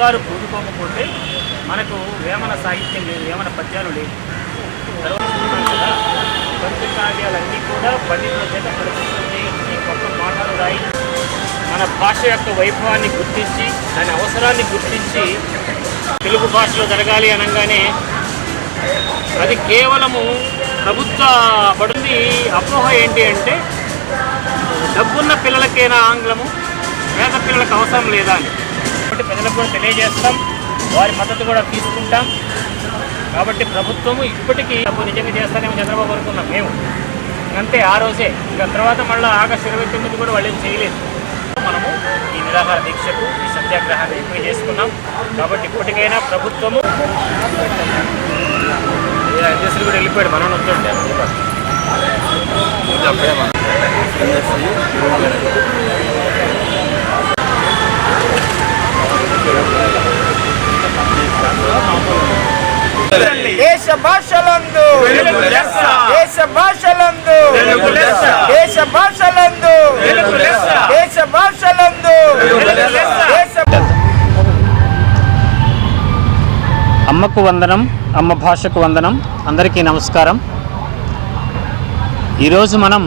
లేకపోతే మనకు వేమన సాహిత్యం లేదు వేమన పద్యాలు లేవు. కదా పంచ కావ్యాలన్నీ కూడా పండితుల చేత ప్రదర్శన చేయించి కొత్త పాఠాలు రాయి. మన భాష యొక్క వైభవాన్ని గుర్తించి దాని అవసరాన్ని గుర్తించి తెలుగు భాషలో జరగాలి అనగానే అది కేవలము ప్రభుత్వ పడింది అపోహ ఏంటి అంటే డబ్బున్న పిల్లలకైనా ఆంగ్లము? పేద పిల్లలకు అవసరం లేదా అని. కాబట్టి ప్రజలకు కూడా తెలియజేస్తాం. వారి మద్దతు కూడా తీసుకుంటాం. కాబట్టి ప్రభుత్వము ఇప్పటికీ డబ్బు నిజంగా చేస్తానేమో చంద్రబాబు అనుకున్నాం మేము. అంతే ఆ రోజే. ఇంకా తర్వాత మళ్ళీ ఆగస్టు ఇరవై తొమ్మిది కూడా వాళ్ళు ఏం చేయలేదు. మనము ఈ నిరాహార దీక్షకు ఈ సత్యాగ్రహాన్ని ఎంపిక చేసుకున్నాం. కాబట్టి ఇప్పటికైనా ప్రభుత్వము అధ్యక్షులు కూడా వెళ్ళిపోయాడు మనం వద్దండి అప్పుడే మనం దేశ భాషలందు. దేశ భాషలందు. దేశ భాషలందు. దేశ భాషలందు అమ్మకు వందనం అమ్మ భాషకు వందనం అందరికీ నమస్కారం. ఈరోజు మనం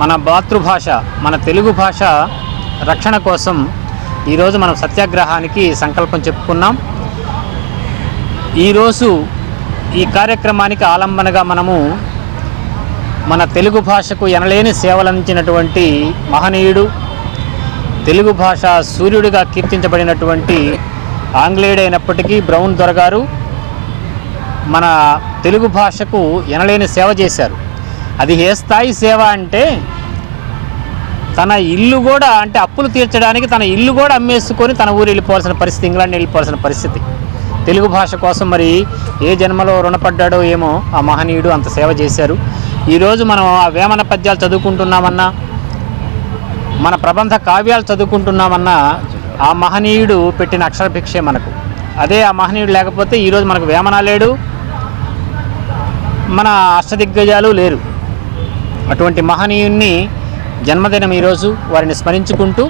మన మాతృభాష మన తెలుగు భాష రక్షణ కోసం ఈరోజు మనం సత్యాగ్రహానికి సంకల్పం చెప్పుకున్నాం. ఈరోజు ఈ కార్యక్రమానికి ఆలంబనగా మనము మన తెలుగు భాషకు ఎనలేని సేవలందించినటువంటి మహనీయుడు తెలుగు భాష సూర్యుడిగా కీర్తించబడినటువంటి ఆంగ్లేయుడైనప్పటికీ బ్రౌన్ దొరగారు మన తెలుగు భాషకు ఎనలేని సేవ చేశారు. అది ఏ స్థాయి సేవ అంటే తన ఇల్లు కూడా అంటే అప్పులు తీర్చడానికి తన ఇల్లు కూడా అమ్మేసుకొని తన ఊరు వెళ్ళిపోవాల్సిన పరిస్థితి ఇంగ్లాండ్ వెళ్ళిపోవాల్సిన పరిస్థితి. తెలుగు భాష కోసం మరి ఏ జన్మలో రుణపడ్డాడో ఏమో ఆ మహనీయుడు అంత సేవ చేశారు. ఈరోజు మనం ఆ వేమన పద్యాలు చదువుకుంటున్నామన్నా మన ప్రబంధ కావ్యాలు చదువుకుంటున్నామన్నా ఆ మహనీయుడు పెట్టిన అక్షరభిక్షే మనకు. అదే ఆ మహనీయుడు లేకపోతే ఈరోజు మనకు వేమన లేడు మన అష్టదిగ్గజాలు లేరు. అటువంటి మహనీయుణ్ణి జన్మదినం ఈరోజు వారిని స్మరించుకుంటూ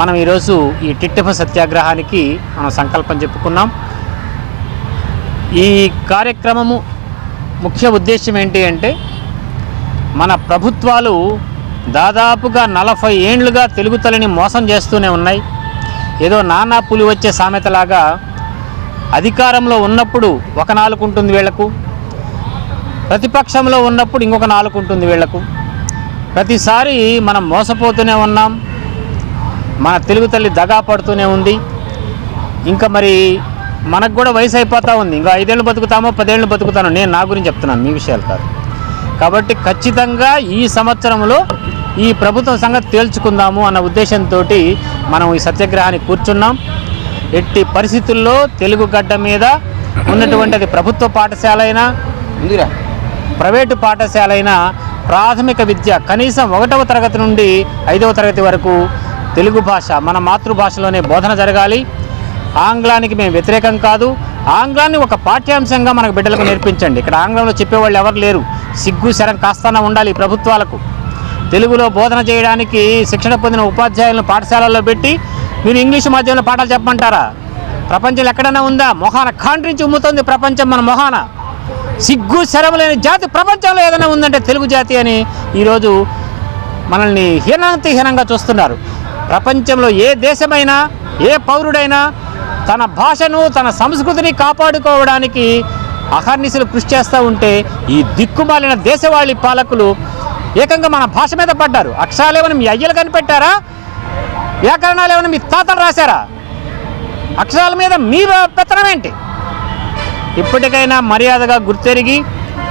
మనం ఈరోజు ఈ టిట్టిఫ సత్యాగ్రహానికి మనం సంకల్పం చెప్పుకున్నాం. ఈ కార్యక్రమము ముఖ్య ఉద్దేశం ఏంటి అంటే మన ప్రభుత్వాలు దాదాపుగా నలభై ఏండ్లుగా తెలుగు తల్లిని మోసం చేస్తూనే ఉన్నాయి. ఏదో నానా పులి వచ్చే సామెతలాగా అధికారంలో ఉన్నప్పుడు ఒక నాలుగు ఉంటుంది వీళ్ళకు ప్రతిపక్షంలో ఉన్నప్పుడు ఇంకొక నాలుగు ఉంటుంది వీళ్ళకు. ప్రతిసారి మనం మోసపోతూనే ఉన్నాం మన తెలుగు తల్లి దగా పడుతూనే ఉంది. ఇంకా మరి మనకు కూడా వయసు అయిపోతూ ఉంది. ఇంకా ఐదేళ్ళు బతుకుతామో పదేళ్ళు బతుకుతానో నేను నా గురించి చెప్తున్నాను. మీ విషయాలు కాదు. కాబట్టి ఖచ్చితంగా ఈ సంవత్సరంలో ఈ ప్రభుత్వం సంగతి తేల్చుకుందాము అన్న ఉద్దేశంతో మనం ఈ సత్యాగ్రహానికి కూర్చున్నాం. ఎట్టి పరిస్థితుల్లో తెలుగు గడ్డ మీద ఉన్నటువంటి అది ప్రభుత్వ పాఠశాల అయినా ప్రైవేటు పాఠశాల అయినా ప్రాథమిక విద్య కనీసం ఒకటవ తరగతి నుండి ఐదవ తరగతి వరకు తెలుగు భాష మన మాతృభాషలోనే బోధన జరగాలి. ఆంగ్లానికి మేము వ్యతిరేకం కాదు. ఆంగ్లాన్ని ఒక పాఠ్యాంశంగా మనకు బిడ్డలకు నేర్పించండి. ఇక్కడ ఆంగ్లంలో చెప్పేవాళ్ళు ఎవరు లేరు. సిగ్గు శరం కాస్తాన ఉండాలి ప్రభుత్వాలకు. తెలుగులో బోధన చేయడానికి శిక్షణ పొందిన ఉపాధ్యాయులను పాఠశాలల్లో పెట్టి మీరు ఇంగ్లీష్ మాధ్యమంలో పాఠాలు చెప్పమంటారా? ప్రపంచంలో ఎక్కడైనా ఉందా? మొహాన ఖాండ్రించి ఉమ్ముతుంది ప్రపంచం మన మొహాన. సిగ్గు శరం లేని జాతి ప్రపంచంలో ఏదైనా ఉందంటే తెలుగు జాతి అని ఈరోజు మనల్ని హీనాంతిహీనంగా చూస్తున్నారు. ప్రపంచంలో ఏ దేశమైనా ఏ పౌరుడైనా తన భాషను తన సంస్కృతిని కాపాడుకోవడానికి అహర్నిశలు కృషి చేస్తూ ఉంటే ఈ దిక్కుమాలిన దేశవాళీ పాలకులు ఏకంగా మన భాష మీద పడ్డారు. అక్షరాలు ఏమైనా మీ అయ్యలు కనిపెట్టారా? వ్యాకరణాలు ఏమైనా మీ తాతలు రాశారా? అక్షరాల మీద మీ పెత్తనం ఏంటి? ఇప్పటికైనా మర్యాదగా గుర్తెరిగి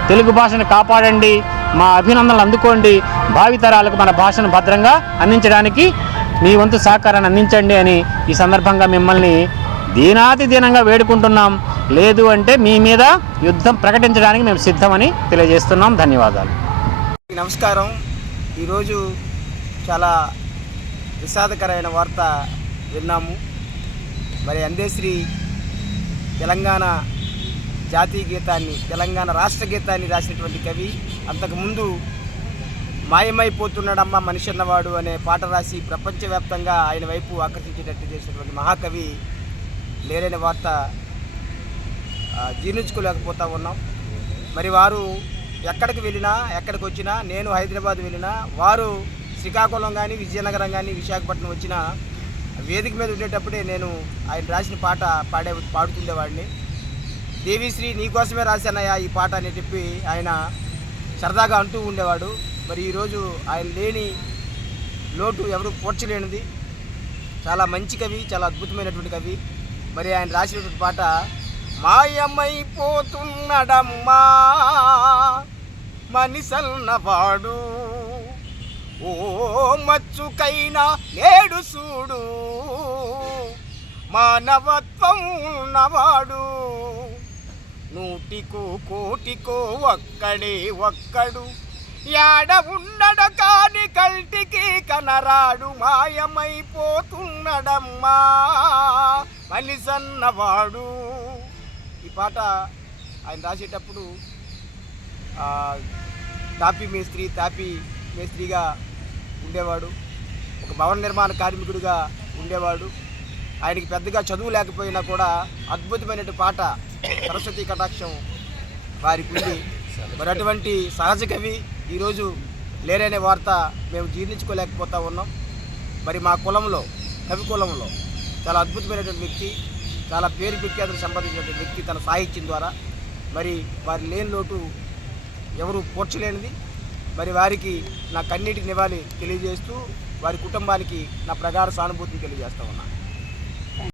తెలుగు భాషను కాపాడండి మా అభినందనలు అందుకోండి భావితరాలకు మన భాషను భద్రంగా అందించడానికి మీ వంతు సహకారాన్ని అందించండి అని ఈ సందర్భంగా మిమ్మల్ని దీనాతి దీనంగా వేడుకుంటున్నాం. లేదు అంటే మీ మీద యుద్ధం ప్రకటించడానికి మేము సిద్ధమని తెలియజేస్తున్నాం. ధన్యవాదాలు. నమస్కారం. ఈరోజు చాలా విషాదకరమైన వార్త విన్నాము. మరి అందేశ్రీ తెలంగాణ జాతీయ గీతాన్ని తెలంగాణ రాష్ట్ర గీతాన్ని రాసినటువంటి కవి అంతకుముందు మాయమైపోతున్నాడమ్మ మనిషి అన్నవాడు అనే పాట రాసి ప్రపంచవ్యాప్తంగా ఆయన వైపు ఆకర్షించేటట్టు చేసినటువంటి మహాకవి లేరని వార్త జీర్ణించుకోలేకపోతూ జీర్ణించుకోలేకపోతా ఉన్నాం. మరి వారు ఎక్కడికి వెళ్ళినా ఎక్కడికి వచ్చినా నేను హైదరాబాద్ వెళ్ళినా వారు శ్రీకాకుళం కానీ విజయనగరం కానీ విశాఖపట్నం వచ్చినా వేదిక మీద ఉండేటప్పుడే నేను ఆయన రాసిన పాట పాడే పాడుతుండేవాడిని. దేవిశ్రీ నీకోసమే రాశానయ్యా ఈ పాట అని చెప్పి ఆయన సరదాగా అంటూ ఉండేవాడు. మరి ఈరోజు ఆయన లేని లోటు ఎవరు పోడ్చలేనిది. చాలా మంచి కవి చాలా అద్భుతమైనటువంటి కవి. మరి ఆయన రాసినటువంటి పాట మాయమైపోతున్నడమ్మా మనిసన్నవాడు ఓ మచ్చుకైనా నేడు చూడు మానవత్వం ఉన్నవాడు. నూటికో కోటికో ఒక్కడే ఒక్కడు. యాడ ఉండడ కాని కంటికి కనరాడు మాయమైపోతున్నడమ్మా. మలిసన్నవాడు ఈ పాట ఆయన రాసేటప్పుడు తాపి మేస్త్రి తాపి మేస్త్రిగా ఉండేవాడు. ఒక భవన నిర్మాణ కార్మికుడిగా ఉండేవాడు. ఆయనకి పెద్దగా చదువు లేకపోయినా కూడా అద్భుతమైనటువంటి పాట సరస్వతి కటాక్షం వారికి ఉంది. మరి అటువంటి సహజ కవి ఈరోజు లేరనే వార్త మేము జీర్ణించుకోలేకపోతా ఉన్నాం. మరి మా కులంలో కవి కులంలో చాలా అద్భుతమైనటువంటి వ్యక్తి చాలా పేరు ప్రఖ్యాతులు సంపాదించినటువంటి వ్యక్తి తన సాహిత్యం ద్వారా. మరి వారి లేని లోటు ఎవరు పోర్చలేనిది. మరి వారికి నా కన్నీటికి నివాళి తెలియజేస్తూ వారి కుటుంబానికి నా ప్రగాఢ సానుభూతిని తెలియజేస్తా ఉన్నాను